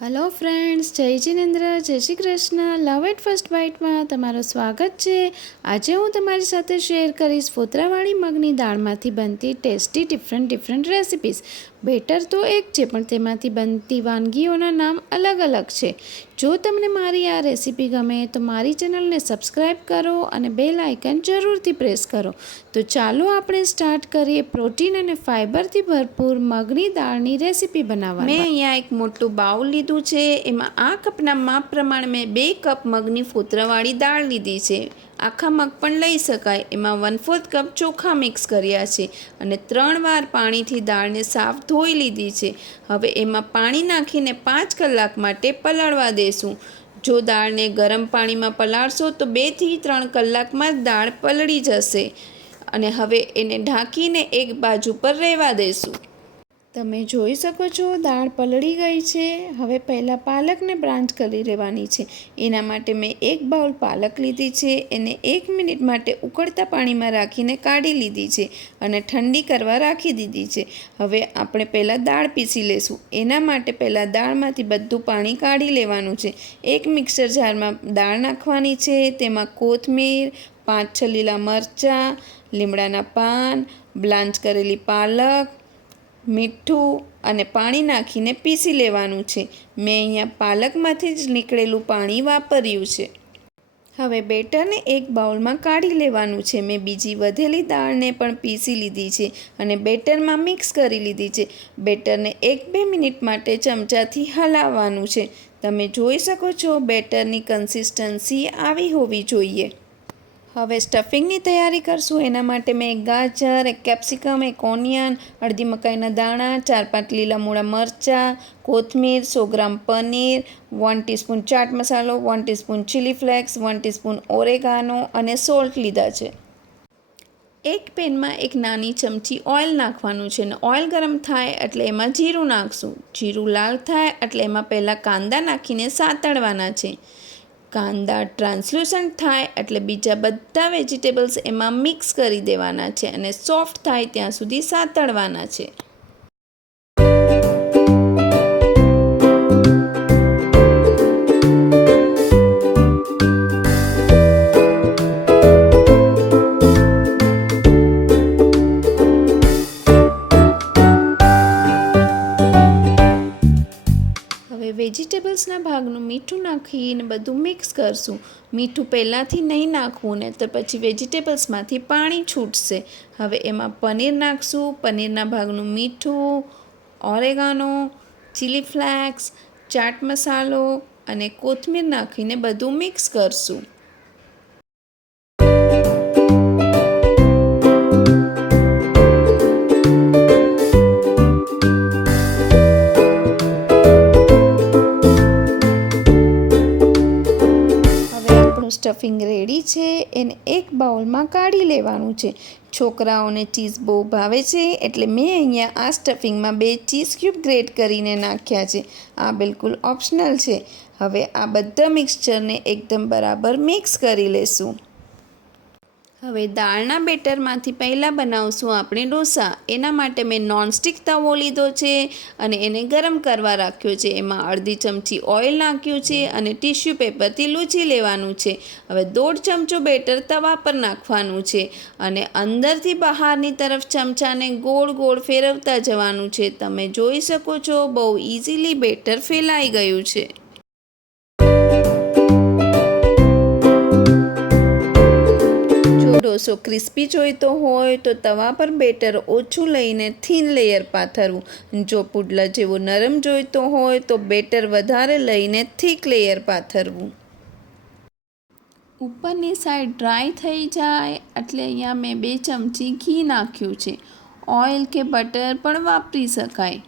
Hello friends, जय जिनेन्द्र, जय Shri Krishna. Love at first bite में तमाરું स्वागत है। आज हूँ तमारी साथे शेर करीश फोतरावाળી मगनी दाळमांथी बनती टेस्टी डिफरंट रेसिपीज। बेटर तो एक है पण तेमांथी बनती वानगीओना नाम अलग अलग है। जो तमने मारी आ रेसिपी गमे तो मारी चेनल ने सब्सक्राइब करो और बेल आइकन जरूर थी प्रेस करो। तो चालो आपणे स्टार्ट करिए प्रोटीन और फाइबर थी भरपूर मगनी दाळनी रेसिपी बनावा। मैं अहींया एक मोटुं बाउल लीधुं छे, एमां आ कपना माप प्रमाण में 2 कप मगनी फोतरावाળી दाळ लीधी छे। आखा मग पण लई शकाय। एमां 1/4 कप चोखा मिक्स कर्या छे अने 3 वार पाणीथी दाळने साफ धोई लीधी छे। हवे एमां पाणी नाखीने 5 कलाक माटे पलाळवा देशुं। जो दाळने गरम पाणीमां पलाळशो तो 2 થી 3 कलाकमां ज दाळ पलળી जशे अने हवे एने ढांकीने एक बाजू पर रहेवा देशुं। તમે જોઈ શકો છો દાળ પલળી ગઈ છે। હવે પહેલાં પાલકને બ્રાન્ચ કરી લેવાની છે। એના માટે મેં 1 બાઉલ પાલક લીધી છે, એને 1 મિનિટ માટે ઉકળતા પાણીમાં રાખીને કાઢી લીધી છે અને ઠંડી કરવા રાખી દીધી છે। હવે આપણે પહેલાં દાળ પીસી લેશું। એના માટે પહેલાં દાળમાંથી બધું પાણી કાઢી લેવાનું છે। એક મિક્સર જારમાં દાળ નાખવાની છે, તેમાં કોથમીર, 5-6 લીલા મરચાં, લીમડાના પાન, બ્લાન્ચ કરેલી પાલક, મીઠું અને પાણી નાખીને પીસી લેવાનું છે। મેં અહીંયા પાલકમાંથી જ નીકળેલું પાણી વાપર્યું છે। હવે બેટરને એક બાઉલમાં કાઢી લેવાનું છે। મેં બીજી વધેલી દાળને પણ પીસી લીધી છે અને બેટરમાં મિક્સ કરી લીધી છે। બેટરને 1-2 મિનિટ માટે ચમચાથી હલાવવાનું છે। તમે જોઈ શકો છો બેટરની કન્સિસ્ટન્સી આવી હોવી જોઈએ। હવે સ્ટફિંગની તૈયારી કરશું। એના માટે મેં એક ગાજર, એક કેપ્સિકમ, એક ઓનિયન, અડધી મકાઈના દાણા, 4-5 લીલા મૂળા મરચાં, કોથમીર, 100 ગ્રામ પનીર, 1 ટીસ્પૂન ચાટ મસાલો, 1 teaspoon chilli flakes, 1 teaspoon oregano અને સોલ્ટ લીધા છે। એક પેનમાં એક નાની ચમચી ઓઇલ નાખવાનું છે અને ઓઇલ ગરમ થાય એટલે એમાં જીરું નાખશું। જીરું લાલ થાય એટલે એમાં પહેલાં કાંદા નાખીને સાતળવાના છે। કાંદા ટ્રાન્સલ્યુસન્ટ થાય એટલે બીજા બધા વેજીટેબલ્સ એમાં મિક્સ કરી દેવાના છે અને સોફ્ટ થાય ત્યાં સુધી સાતળવાના છે। વેજીટેબલ્સના ભાગનું મીઠું નાખીને બધું મિક્સ કરશું। મીઠું પહેલાંથી નહીં નાખવું ને તો પછી વેજીટેબલ્સમાંથી પાણી છૂટશે। હવે એમાં પનીર નાખશું। પનીરના ભાગનું મીઠું, ઓરેગાનો, ચીલી ફ્લેક્સ, ચાટ મસાલો અને કોથમીર નાખીને બધું મિક્સ કરશું। સ્ટફિંગ રેડી છે, એને એક બાઉલમાં કાઢી લેવાનું છે। છોકરાઓને ચીઝ બહુ ભાવે છે એટલે મેં અહીંયા આ સ્ટફિંગમાં 2 ચીઝ ક્યુબ ગ્રેટ કરીને નાખ્યા છે। આ બિલકુલ ઓપ્શનલ છે। હવે આ બધા મિક્સચરને એકદમ બરાબર મિક્સ કરી લેશું। હવે દાળના બેટરમાંથી પહેલાં બનાવશું આપણે ઢોસા। એના માટે મેં નોનસ્ટિક તવો લીધો છે અને એને ગરમ કરવા રાખ્યો છે। એમાં અડધી ચમચી ઓઇલ નાખ્યું છે અને ટીશ્યુ પેપરથી લૂછી લેવાનું છે। હવે 1/2 ચમચો બેટર તવા પર નાખવાનું છે અને અંદરથી બહારની તરફ ચમચાને ગોળ ગોળ ફેરવતા જવાનું છે। તમે જોઈ શકો છો બહુ ઇઝીલી બેટર ફેલાઈ ગયું છે। ડોસો ક્રિસ્પી જોઈતો હોય તો તવા પર બેટર ઓછું લઈને થીન લેયર પાથરવું। જો પુડલા જેવો નરમ જોઈતો હોય તો બેટર વધારે લઈને થીક લેયર પાથરવું। ઉપરની સાઈડ ડ્રાય થઈ જાય એટલે અહીંયા મેં 2 ચમચી ઘી નાખ્યું છે। ઓઇલ કે બટર પણ વાપરી શકાય।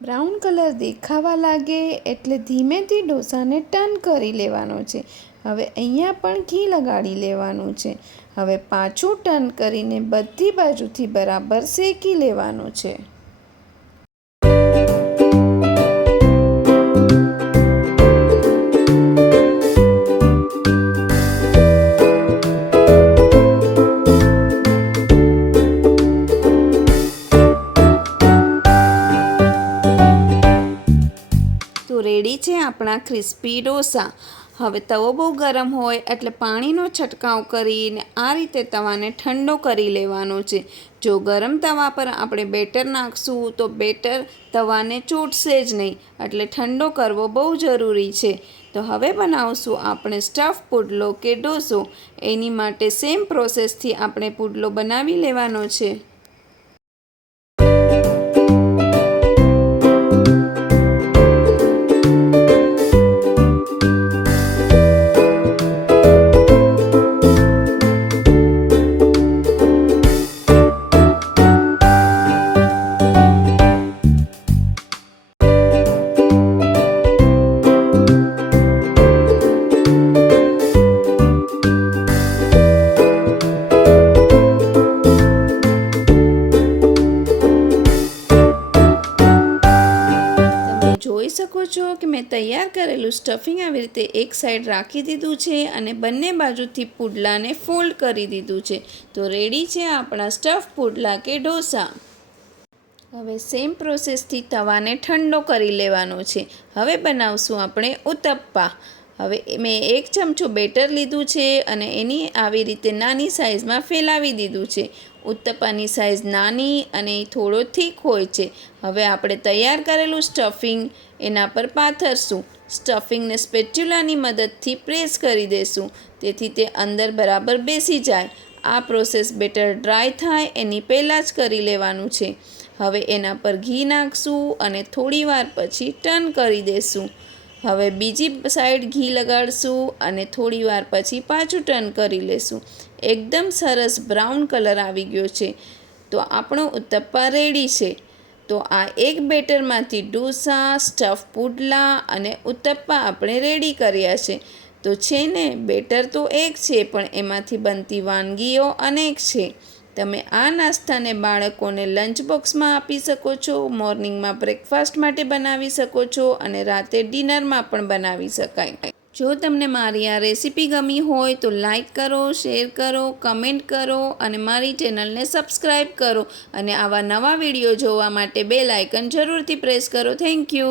બ્રાઉન કલર દેખાવા લાગે એટલે ધીમેથી ઢોસાને ટર્ન કરી લેવાનો છે। હવે અહીંયા પણ ઘી લગાડી લેવાનું છે। હવે પાછું ટર્ન કરીને બધી બાજુથી બરાબર શેકી લેવાનું છે। આપણા ક્રિસ્પી ઢોસા। હવે તવો બહુ ગરમ હોય એટલે પાણીનો છંટકાવ કરીને આ રીતે તવાને ઠંડો કરી લેવાનો છે। જો ગરમ તવા પર આપણે બેટર નાખશું તો બેટર તવાને ચોટશે જ નહીં, એટલે ઠંડો કરવો બહુ જરૂરી છે। તો હવે બનાવશું આપણે સ્ટફ પુડલો કે ઢોસો। એની માટે સેમ પ્રોસેસથી આપણે પુડલો બનાવી લેવાનો છે। જોઈ શકો છો કે મેં તૈયાર કરેલું સ્ટફિંગ આવી રીતે એક સાઈડ રાખી દીધું છે અને બંને બાજુથી પુડલાને ફોલ્ડ કરી દીધું છે। તો રેડી છે આપણા સ્ટફ પુડલા કે ઢોસા। હવે સેમ પ્રોસેસથી તવાને ઠંડો કરી લેવાનો છે। હવે બનાવશું આપણે ઉત્તપ્પા। હવે મેં 1 ચમચો બેટર લીધું છે અને એની આવી રીતે નાની સાઇઝમાં ફેલાવી દીધું છે। ઉત્તપ્પાની સાઇઝ નાની અને થોડો થીક હોય છે। હવે આપણે તૈયાર કરેલું સ્ટફિંગ એના પર પાથરશું। સ્ટફિંગને સ્પેચ્યુલાની મદદથી પ્રેસ કરી દેશું, તેથી તે અંદર બરાબર બેસી જાય। આ પ્રોસેસ બેટર ડ્રાય થાય એની પહેલાં જ કરી લેવાનું છે। હવે એના પર ઘી નાખશું અને થોડી વાર પછી ટર્ન કરી દેશું। હવે બીજી સાઈડ ઘી લગાડશું અને થોડી વાર પછી પાછું ટર્ન કરી લેશું। એકદમ સરસ બ્રાઉન કલર આવી ગયો છે, તો આપણો ઉત્તપ્પા રેડી છે। તો આ એક બેટરમાંથી ઢોસા, સ્ટફ પુડલા અને ઉત્તપ્પા આપણે રેડી કર્યા છે। તો છે ને, બેટર તો એક છે પણ એમાંથી બનતી વાનગીઓ અનેક છે। તમે આ નાસ્તાને બાળકોને લંચ બોક્સમાં આપી શકો છો, મોર્નિંગમાં બ્રેકફાસ્ટ માટે બનાવી શકો છો અને રાતે ડિનરમાં પણ બનાવી શકાય। જો તમને મારી આ રેસીપી ગમી હોય તો લાઈક કરો, શેર કરો, કમેન્ટ કરો અને મારી ચેનલને સબસ્ક્રાઈબ કરો અને આવા નવા વિડીયો જોવા માટે બેલ આઇકન જરૂરથી પ્રેસ કરો। Thank you.